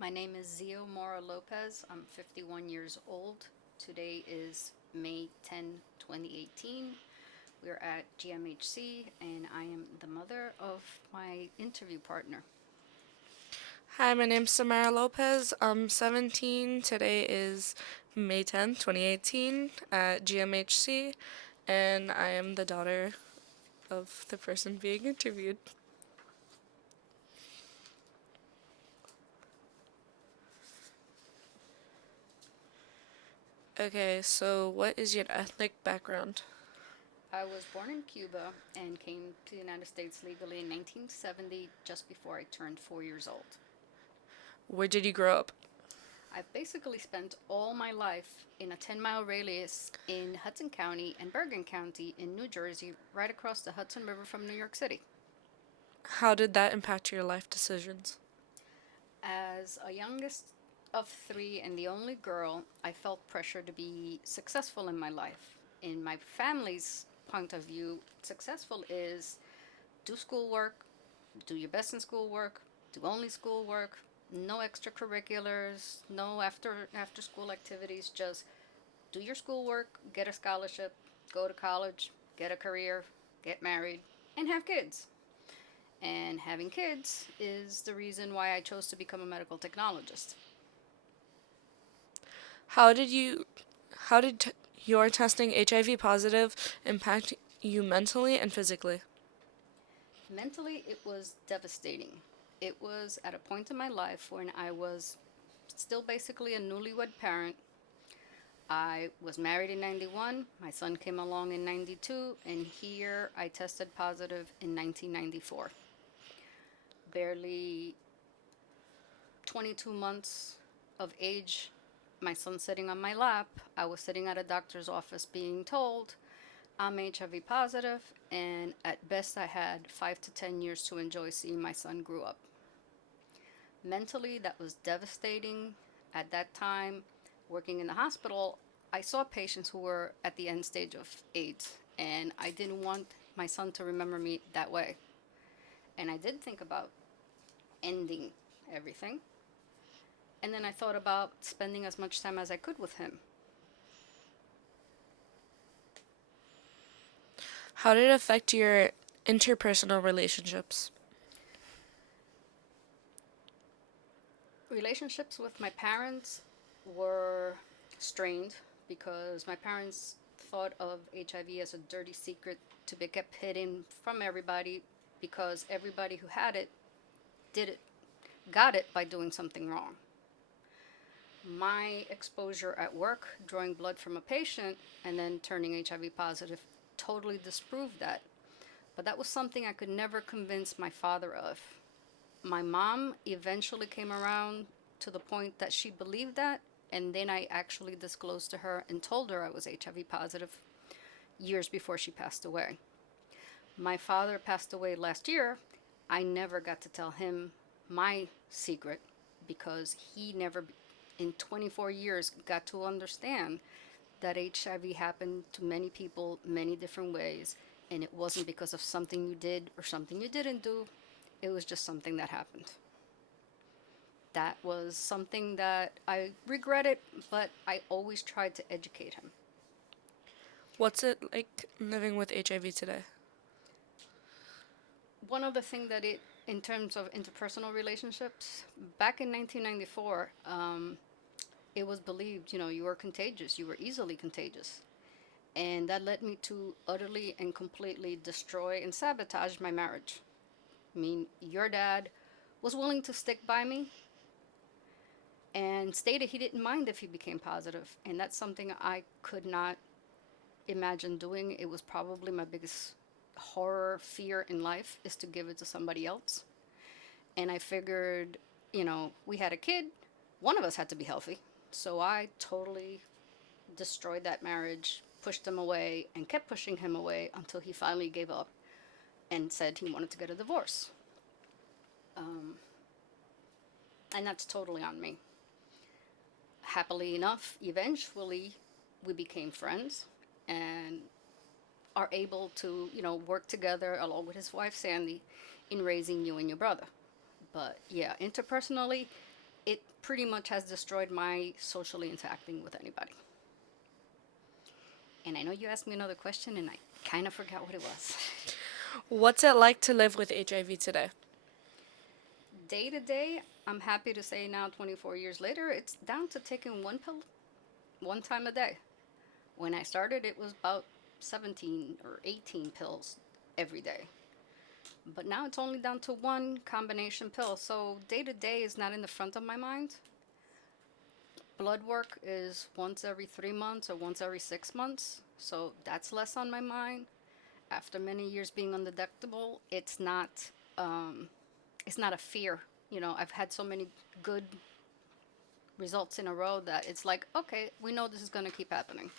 My name is Zio Mora Lopez. I'm 51 years old. Today is May 10, 2018. We're at GMHC, and I am the mother of my interview partner. Hi, my name's Samara Lopez. I'm 17. Today is May 10th, 2018 at GMHC, and I am the daughter of the person being interviewed. Okay, so what is your ethnic background? I was born in Cuba and came to the United States legally in 1970, just before I turned 4 years old. Where did you grow up? I've basically spent all my life in a 10-mile radius in Hudson County and Bergen County in New Jersey, right across the Hudson River from New York City. How did that impact your life decisions? As a youngest of three and the only girl, I felt pressure to be successful in my life. In my family's point of view, successful is do schoolwork, do your best in schoolwork, do only schoolwork, no extracurriculars, no after school activities, just do your schoolwork, get a scholarship, go to college, get a career, get married, and have kids. And having kids is the reason why I chose to become a medical technologist. How did you how did your testing HIV positive impact you mentally and physically? Mentally, it was devastating. It was at a point in my life when I was still basically a newlywed parent. I was married in 91, my son came along in 92, and here I tested positive in 1994. Barely 22 months of age, my son sitting on my lap, I was sitting at a doctor's office being told I'm HIV positive, and at best I had 5 to 10 years to enjoy seeing my son grow up. Mentally, that was devastating. At that time, working in the hospital, I saw patients who were at the end stage of AIDS, and I didn't want my son to remember me that way. And I did think about ending everything. And then I thought about spending as much time as I could with him. How did it affect your interpersonal relationships? Relationships with my parents were strained because my parents thought of HIV as a dirty secret to be kept hidden from everybody, because everybody who had it did it, got it by doing something wrong. My exposure at work, drawing blood from a patient and then turning HIV positive, totally disproved that. But that was something I could never convince my father of. My mom eventually came around to the point that she believed that, and then I actually disclosed to her and told her I was HIV positive years before she passed away. My father passed away last year. I never got to tell him my secret because he never, in 24 years, got to understand that HIV happened to many people many different ways, and it wasn't because of something you did or something you didn't do. It was just something that happened. That was something that I regretted, but I always tried to educate him. What's it like living with HIV today? One other thing that it, in terms of interpersonal relationships, back in 1994, it was believed, you were contagious, you were easily contagious. And that led me to utterly and completely destroy and sabotage my marriage. I mean, your dad was willing to stick by me and stated he didn't mind if he became positive. And that's something I could not imagine doing. It was probably my biggest horror fear in life, is to give it to somebody else. And I figured, we had a kid, one of us had to be healthy. So I totally destroyed that marriage, pushed him away, and kept pushing him away until he finally gave up and said he wanted to get a divorce. Um, and that's totally on me. Happily enough, eventually we became friends and are able to, work together along with his wife Sandy in raising you and your brother. But yeah, interpersonally, it pretty much has destroyed my socially interacting with anybody. And I know you asked me another question, and I kind of forgot what it was. What's it like to live with HIV today? Day to day, I'm happy to say now, 24 years later, it's down to taking one pill one time a day. When I started, it was about 17 or 18 pills every day. But now it's only down to one combination pill. So day to day is not in the front of my mind. Blood work is once every 3 months or once every 6 months. So that's less on my mind. After many years being undetectable, it's not a fear. You know, I've had so many good results in a row that it's like, okay, we know this is going to keep happening.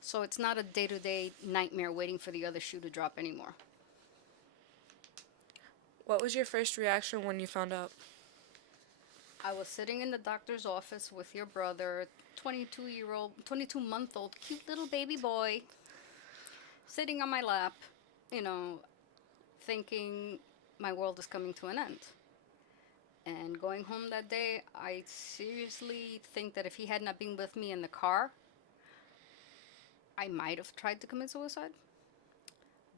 So it's not a day-to-day nightmare waiting for the other shoe to drop anymore. What was your first reaction when you found out? I was sitting in the doctor's office with your brother, 22-month-old, cute little baby boy, sitting on my lap, you know, thinking my world is coming to an end. And going home that day, I seriously think that if he had not been with me in the car, I might have tried to commit suicide.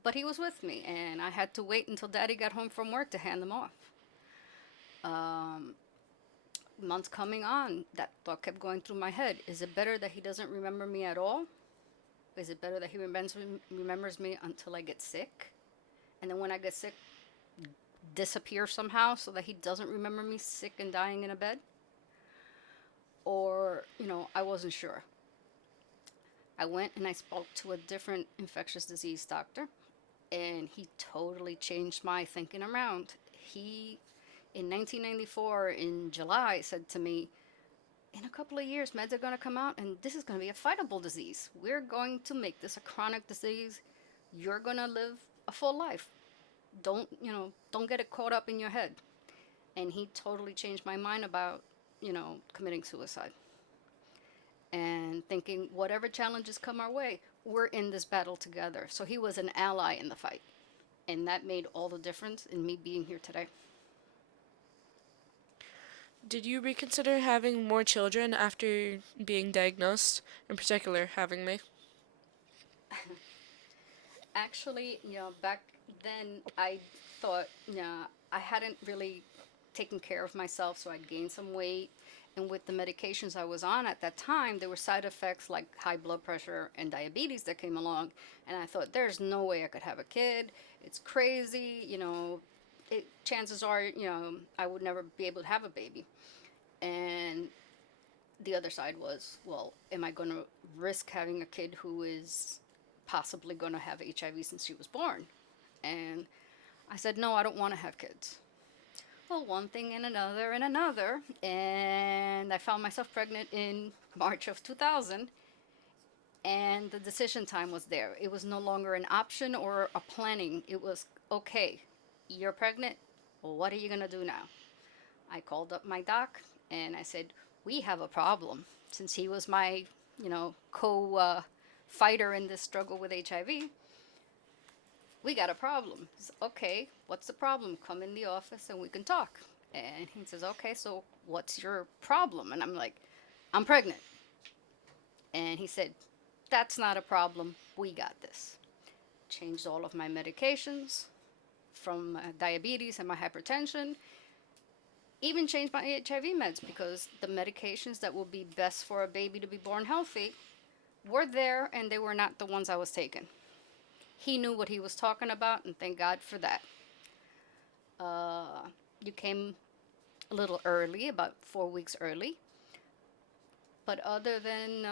But he was with me, and I had to wait until Daddy got home from work to hand him off. Months coming on, that thought kept going through my head. Is it better that he doesn't remember me at all? Is it better that he remembers me until I get sick? And then when I get sick, disappear somehow so that he doesn't remember me sick and dying in a bed? Or, I wasn't sure. I went and I spoke to a different infectious disease doctor, and he totally changed my thinking around. He, in 1994, in July, said to me, in a couple of years, meds are going to come out, and this is going to be a fightable disease. We're going to make this a chronic disease. You're going to live a full life. Don't get it caught up in your head. And he totally changed my mind about, committing suicide. And thinking whatever challenges come our way, we're in this battle together. So he was an ally in the fight. And that made all the difference in me being here today. Did you reconsider having more children after being diagnosed, in particular having me? Actually, back then I thought, I hadn't really taken care of myself, so I'd gained some weight. And with the medications I was on at that time, there were side effects like high blood pressure and diabetes that came along. And I thought, there's no way I could have a kid. It's crazy. Chances are, I would never be able to have a baby. And the other side was, well, am I going to risk having a kid who is possibly going to have HIV since she was born? And I said, no, I don't want to have kids. Well, one thing and another, and I found myself pregnant in March of 2000, and the decision time was there. It was no longer an option or a planning. It was, okay, you're pregnant, well, what are you going to do now? I called up my doc, and I said, we have a problem. Since he was my, co-fighter in this struggle with HIV, we got a problem. He said, okay, what's the problem? Come in the office and we can talk. And he says, okay, so what's your problem? And I'm like, I'm pregnant. And he said, that's not a problem. We got this. Changed all of my medications from diabetes and my hypertension. Even changed my HIV meds, because the medications that will be best for a baby to be born healthy were there, and they were not the ones I was taking. He knew what he was talking about, and thank God for that. You came a little early, about 4 weeks early. But other than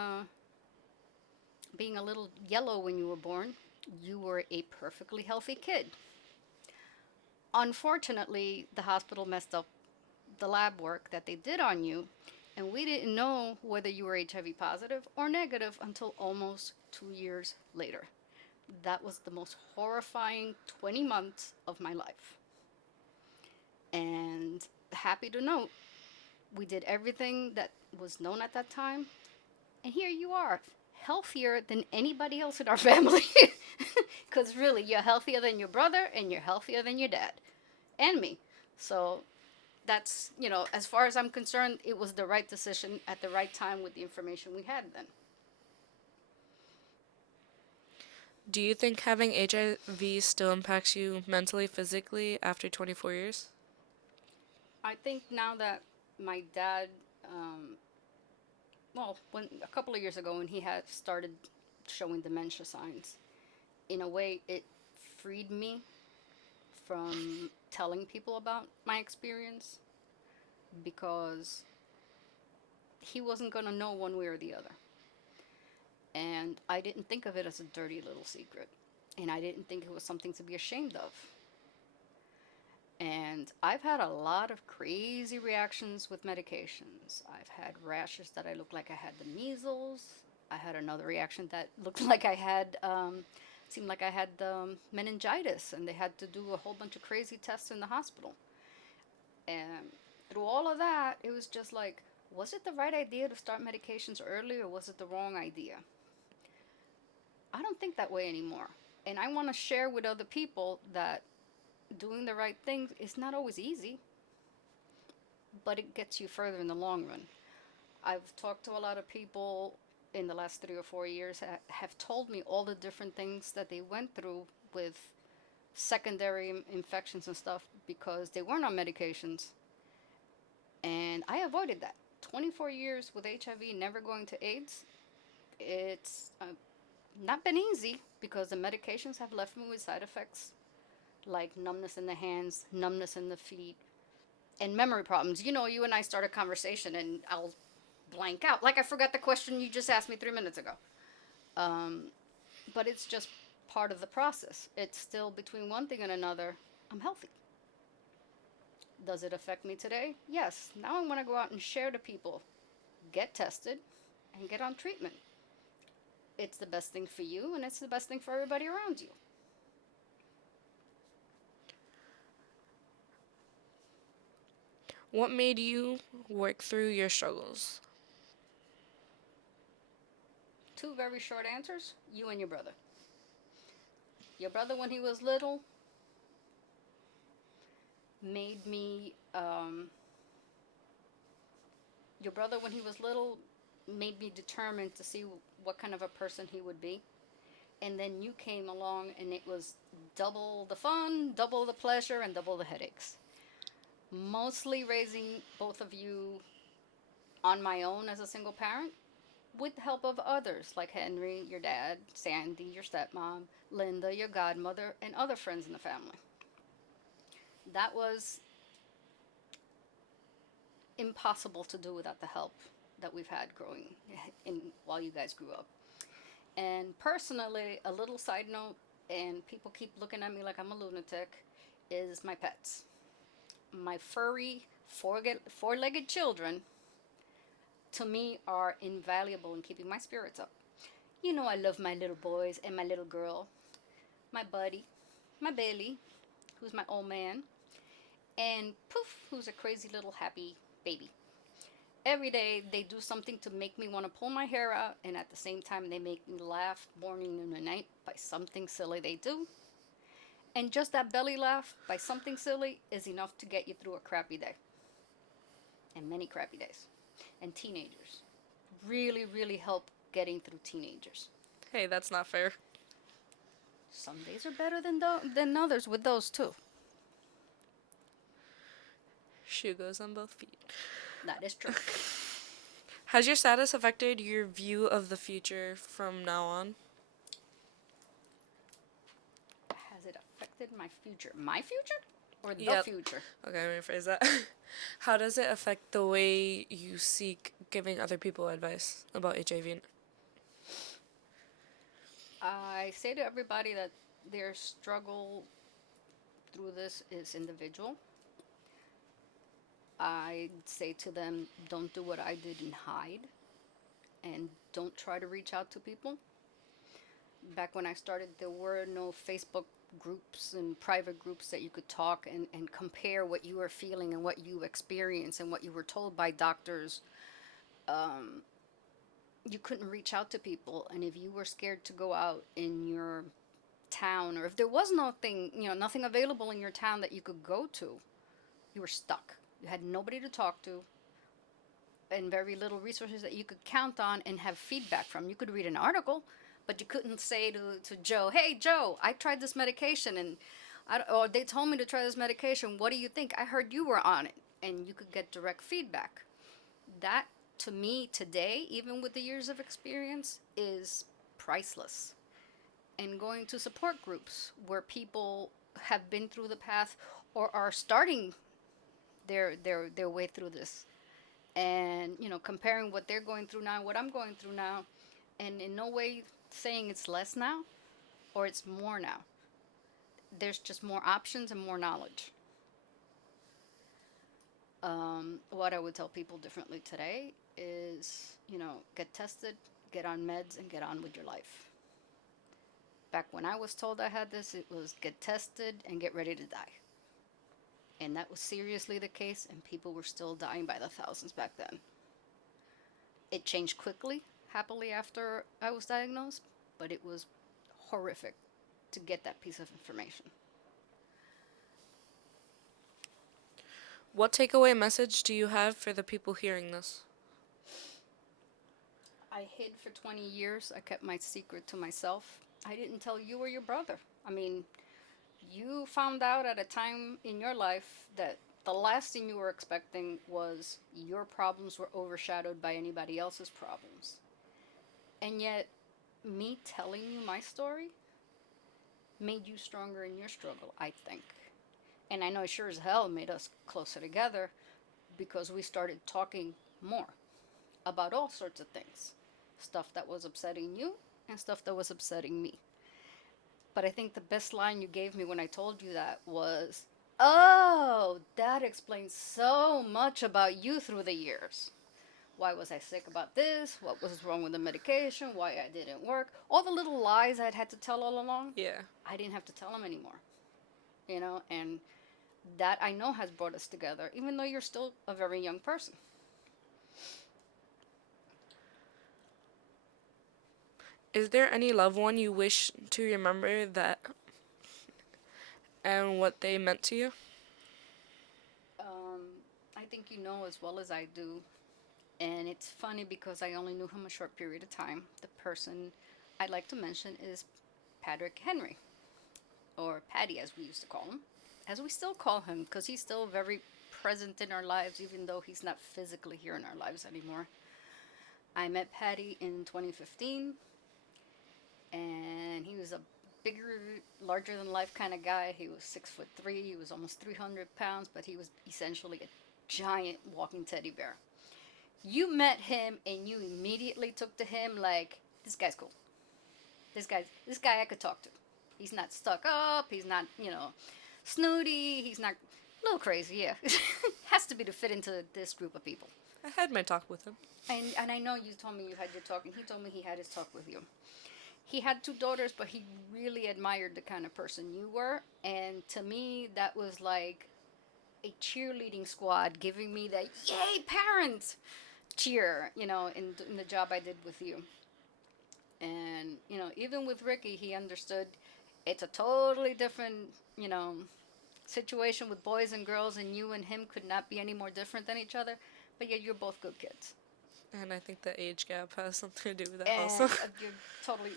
being a little yellow when you were born, you were a perfectly healthy kid. Unfortunately, the hospital messed up the lab work that they did on you, and we didn't know whether you were HIV positive or negative until almost 2 years later. That was the most horrifying 20 months of my life. And happy to note, we did everything that was known at that time. And here you are, healthier than anybody else in our family. Because really, you're healthier than your brother, and you're healthier than your dad. And me. So that's, as far as I'm concerned, it was the right decision at the right time with the information we had then. Do you think having HIV still impacts you mentally, physically after 24 years? I think now that my dad, um, well, when a couple of years ago when he had started showing dementia signs, in a way it freed me from telling people about my experience because he wasn't going to know one way or the other. And I didn't think of it as a dirty little secret. And I didn't think it was something to be ashamed of. And I've had a lot of crazy reactions with medications. I've had rashes that I looked like I had the measles. I had another reaction that looked like I had, seemed like I had meningitis, and they had to do a whole bunch of crazy tests in the hospital. And through all of that, it was just like, was it the right idea to start medications early, or was it the wrong idea? I don't think that way anymore. And I want to share with other people that doing the right thing is not always easy, but it gets you further in the long run. I've talked to a lot of people in the last 3 or 4 years that have told me all the different things that they went through with secondary infections and stuff because they weren't on medications. And I avoided that. 24 years with HIV, never going to AIDS, it's not been easy because the medications have left me with side effects like numbness in the hands, numbness in the feet, and memory problems. You and I start a conversation and I'll blank out. Like I forgot the question you just asked me 3 minutes ago. But it's just part of the process. It's still between one thing and another. I'm healthy. Does it affect me today? Yes. Now I want to go out and share to people. Get tested and get on treatment. It's the best thing for you and it's the best thing for everybody around you. What made you work through your struggles? Two very short answers: you and your brother. Your brother, when he was little, made me. Your brother, when he was little, made me determined to see what kind of a person he would be. And then you came along, and it was double the fun, double the pleasure, and double the headaches. Mostly raising both of you on my own as a single parent, with the help of others like Henry, your dad, Sandy, your stepmom, Linda, your godmother, and other friends in the family. That was impossible to do without the help that we've had growing in while you guys grew up. And personally, a little side note, and people keep looking at me like I'm a lunatic, is my pets. My furry four-legged children, to me, are invaluable in keeping my spirits up. I love my little boys and my little girl, my buddy, my Billy, who's my old man, and Poof, who's a crazy little happy baby. Every day they do something to make me want to pull my hair out, and at the same time they make me laugh morning, noon, and night by something silly they do. And just that belly laugh by something silly is enough to get you through a crappy day. And many crappy days. And teenagers really, really help getting through teenagers. Hey, that's not fair. Some days are better than others with those too. Shoe goes on both feet. That is true. Has your status affected your view of the future from now on? Has it affected my future? My future? Or the Yep. future? Okay, let me rephrase that. How does it affect the way you seek giving other people advice about HIV? I say to everybody that their struggle through this is individual. I say to them, don't do what I did and hide, and don't try to reach out to people. Back when I started, there were no Facebook groups and private groups that you could talk and compare what you were feeling and what you experienced and what you were told by doctors. You couldn't reach out to people, and if you were scared to go out in your town, or if there was nothing available in your town that you could go to, you were stuck. You had nobody to talk to and very little resources that you could count on and have feedback from. You could read an article, but you couldn't say to Joe, hey, Joe, I tried this medication and or they told me to try this medication. What do you think? I heard you were on it. And you could get direct feedback. That, to me, today, even with the years of experience, is priceless. And going to support groups where people have been through the path or are starting their way through this, and comparing what they're going through now, what I'm going through now, and in no way saying it's less now or it's more now. There's just more options and more knowledge. What I would tell people differently today is, get tested, get on meds, and get on with your life. Back when I was told I had this, it was get tested and get ready to die. And that was seriously the case, and people were still dying by the thousands back then. It changed quickly, happily, after I was diagnosed, but it was horrific to get that piece of information. What takeaway message do you have for the people hearing this? I hid for 20 years. I kept my secret to myself. I didn't tell you or your brother. I mean, you found out at a time in your life that the last thing you were expecting was your problems were overshadowed by anybody else's problems. And yet, me telling you my story made you stronger in your struggle, I think. And I know it sure as hell made us closer together because we started talking more about all sorts of things. Stuff that was upsetting you and stuff that was upsetting me. But I think the best line you gave me when I told you that was, oh, that explains so much about you through the years. Why was I sick about this? What was wrong with the medication? Why I didn't work? All the little lies I'd had to tell all along. Yeah. I didn't have to tell them anymore. And that I know has brought us together, even though you're still a very young person. Is there any loved one you wish to remember that and what they meant to you? I think you know as well as I do. And it's funny because I only knew him a short period of time. The person I'd like to mention is Patrick Henry, or Patty as we used to call him, as we still call him, because he's still very present in our lives, even though he's not physically here in our lives anymore. I met Patty in 2015, and he was a bigger, larger than life kind of guy. He was 6'3", he was almost 300 pounds, but he was essentially a giant walking teddy bear. You met him and you immediately took to him like, this guy's cool. This guy I could talk to. He's not stuck up, he's not, snooty, he's not a little crazy, yeah. Has to be to fit into this group of people. I had my talk with him. And I know you told me you had your talk, and he told me he had his talk with you. He had 2 daughters, but he really admired the kind of person you were. And to me, that was like a cheerleading squad giving me that, yay, parents cheer, in the job I did with you. And, even with Ricky, he understood it's a totally different, situation with boys and girls, and you and him could not be any more different than each other. But yet you're both good kids. And I think the age gap has something to do with that And also.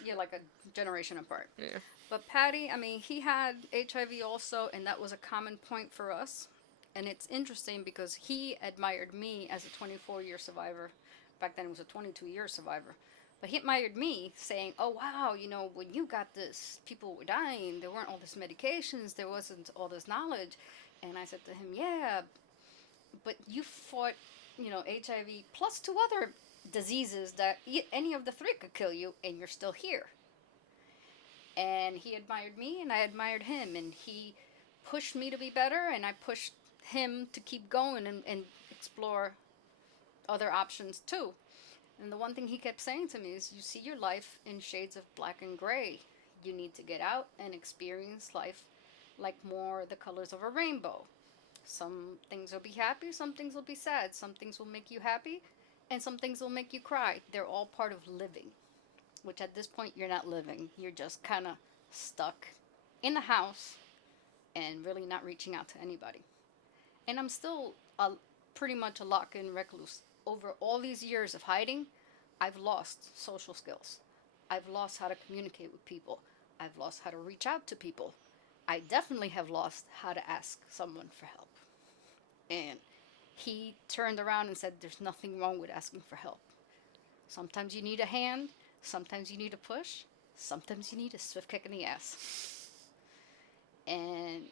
you're like a generation apart. Yeah. But Patty, he had HIV also, and that was a common point for us. And it's interesting because he admired me as a 24-year survivor. Back then it was a 22-year survivor. But he admired me, saying, oh, wow, when you got this, people were dying. There weren't all these medications. There wasn't all this knowledge. And I said to him, yeah, but you fought, HIV plus 2 other diseases that any of the 3 could kill you, and you're still here. And he admired me, and I admired him. And he pushed me to be better, and I pushed him to keep going and explore other options too. And the one thing he kept saying to me is, you see your life in shades of black and gray. You need to get out and experience life like more the colors of a rainbow. Some things will be happy, some things will be sad, some things will make you happy, and some things will make you cry. They're all part of living, which at this point you're not living. You're just kind of stuck in the house and really not reaching out to anybody. And I'm still pretty much a lock-in recluse. Over all these years of hiding, I've lost social skills. I've lost how to communicate with people. I've lost how to reach out to people. I definitely have lost how to ask someone for help. And he turned around and said, there's nothing wrong with asking for help. Sometimes you need a hand, sometimes you need a push, sometimes you need a swift kick in the ass. And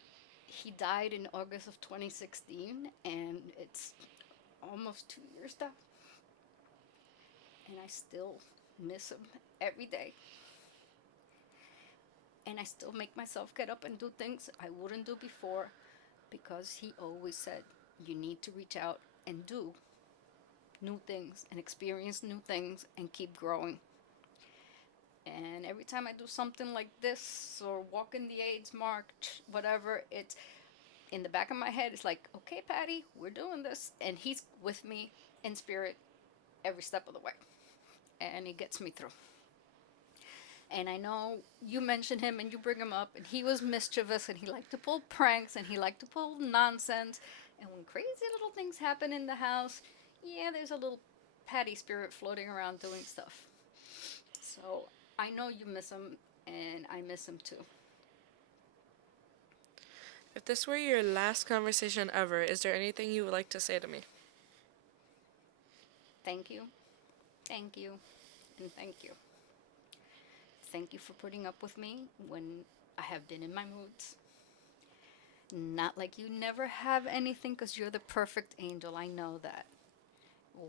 he died in August of 2016, and it's almost 2 years now. And I still miss him every day. And I still make myself get up and do things I wouldn't do before, because he always said, you need to reach out and do new things and experience new things and keep growing. And every time I do something like this or walk in the AIDS march, whatever, it's in the back of my head. It's like, okay, Patty, we're doing this. And he's with me in spirit every step of the way. And he gets me through. And I know you mention him and you bring him up, and he was mischievous, and he liked to pull pranks, and he liked to pull nonsense. And when crazy little things happen in the house, yeah, there's a little Patty spirit floating around doing stuff. So I know you miss him, and I miss him too. If this were your last conversation ever, is there anything you would like to say to me? Thank you, and thank you. Thank you for putting up with me when I have been in my moods. Not like you never have anything, because you're the perfect angel. I know that.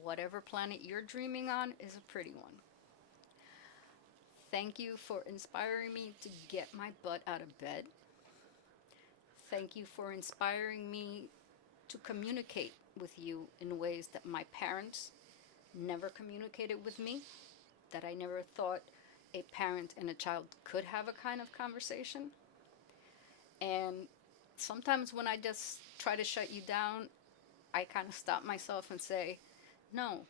Whatever planet you're dreaming on is a pretty one. Thank you for inspiring me to get my butt out of bed. Thank you for inspiring me to communicate with you in ways that my parents never communicated with me, that I never thought a parent and a child could have a kind of conversation. And sometimes when I just try to shut you down, I kind of stop myself and say, no,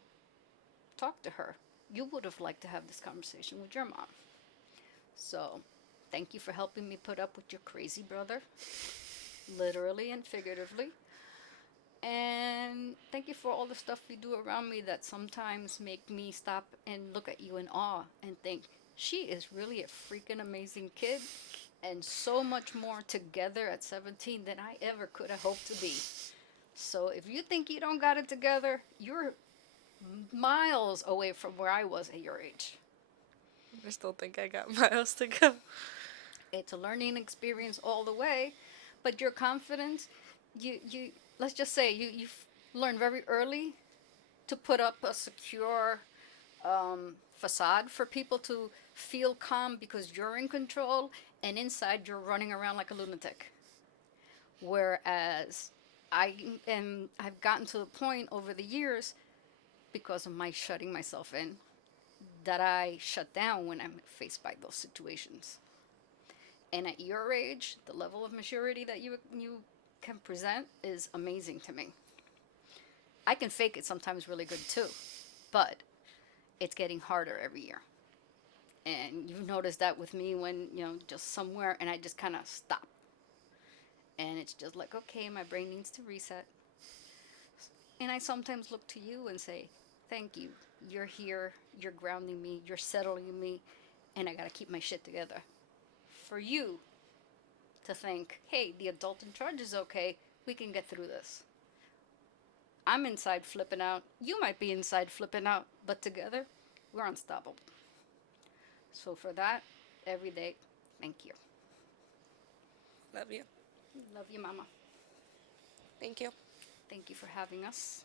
talk to her. You would have liked to have this conversation with your mom. So thank you for helping me put up with your crazy brother, literally and figuratively. And thank you for all the stuff you do around me that sometimes make me stop and look at you in awe and think, she is really a freaking amazing kid, and so much more together at 17 than I ever could have hoped to be. So if you think you don't got it together, you're miles away from where I was at your age. I still think I got miles to go. It's a learning experience all the way, but your confidence, you let's just say you've learned very early to put up a secure facade for people to feel calm, because you're in control, and inside you're running around like a lunatic. Whereas I've gotten to the point over the years, because of my shutting myself in, that I shut down when I'm faced by those situations. And at your age, the level of maturity that you can present is amazing to me. I can fake it sometimes really good too, but it's getting harder every year. And you've noticed that with me when, just somewhere and I just kind of stop. And it's just like, okay, my brain needs to reset. And I sometimes look to you and say, thank you. You're here, you're grounding me, you're settling me, and I gotta keep my shit together. For you to think, hey, the adult in charge is okay, we can get through this. I'm inside flipping out, you might be inside flipping out, but together, we're unstoppable. So for that, every day, thank you. Love you. Love you, Mama. Thank you. Thank you for having us.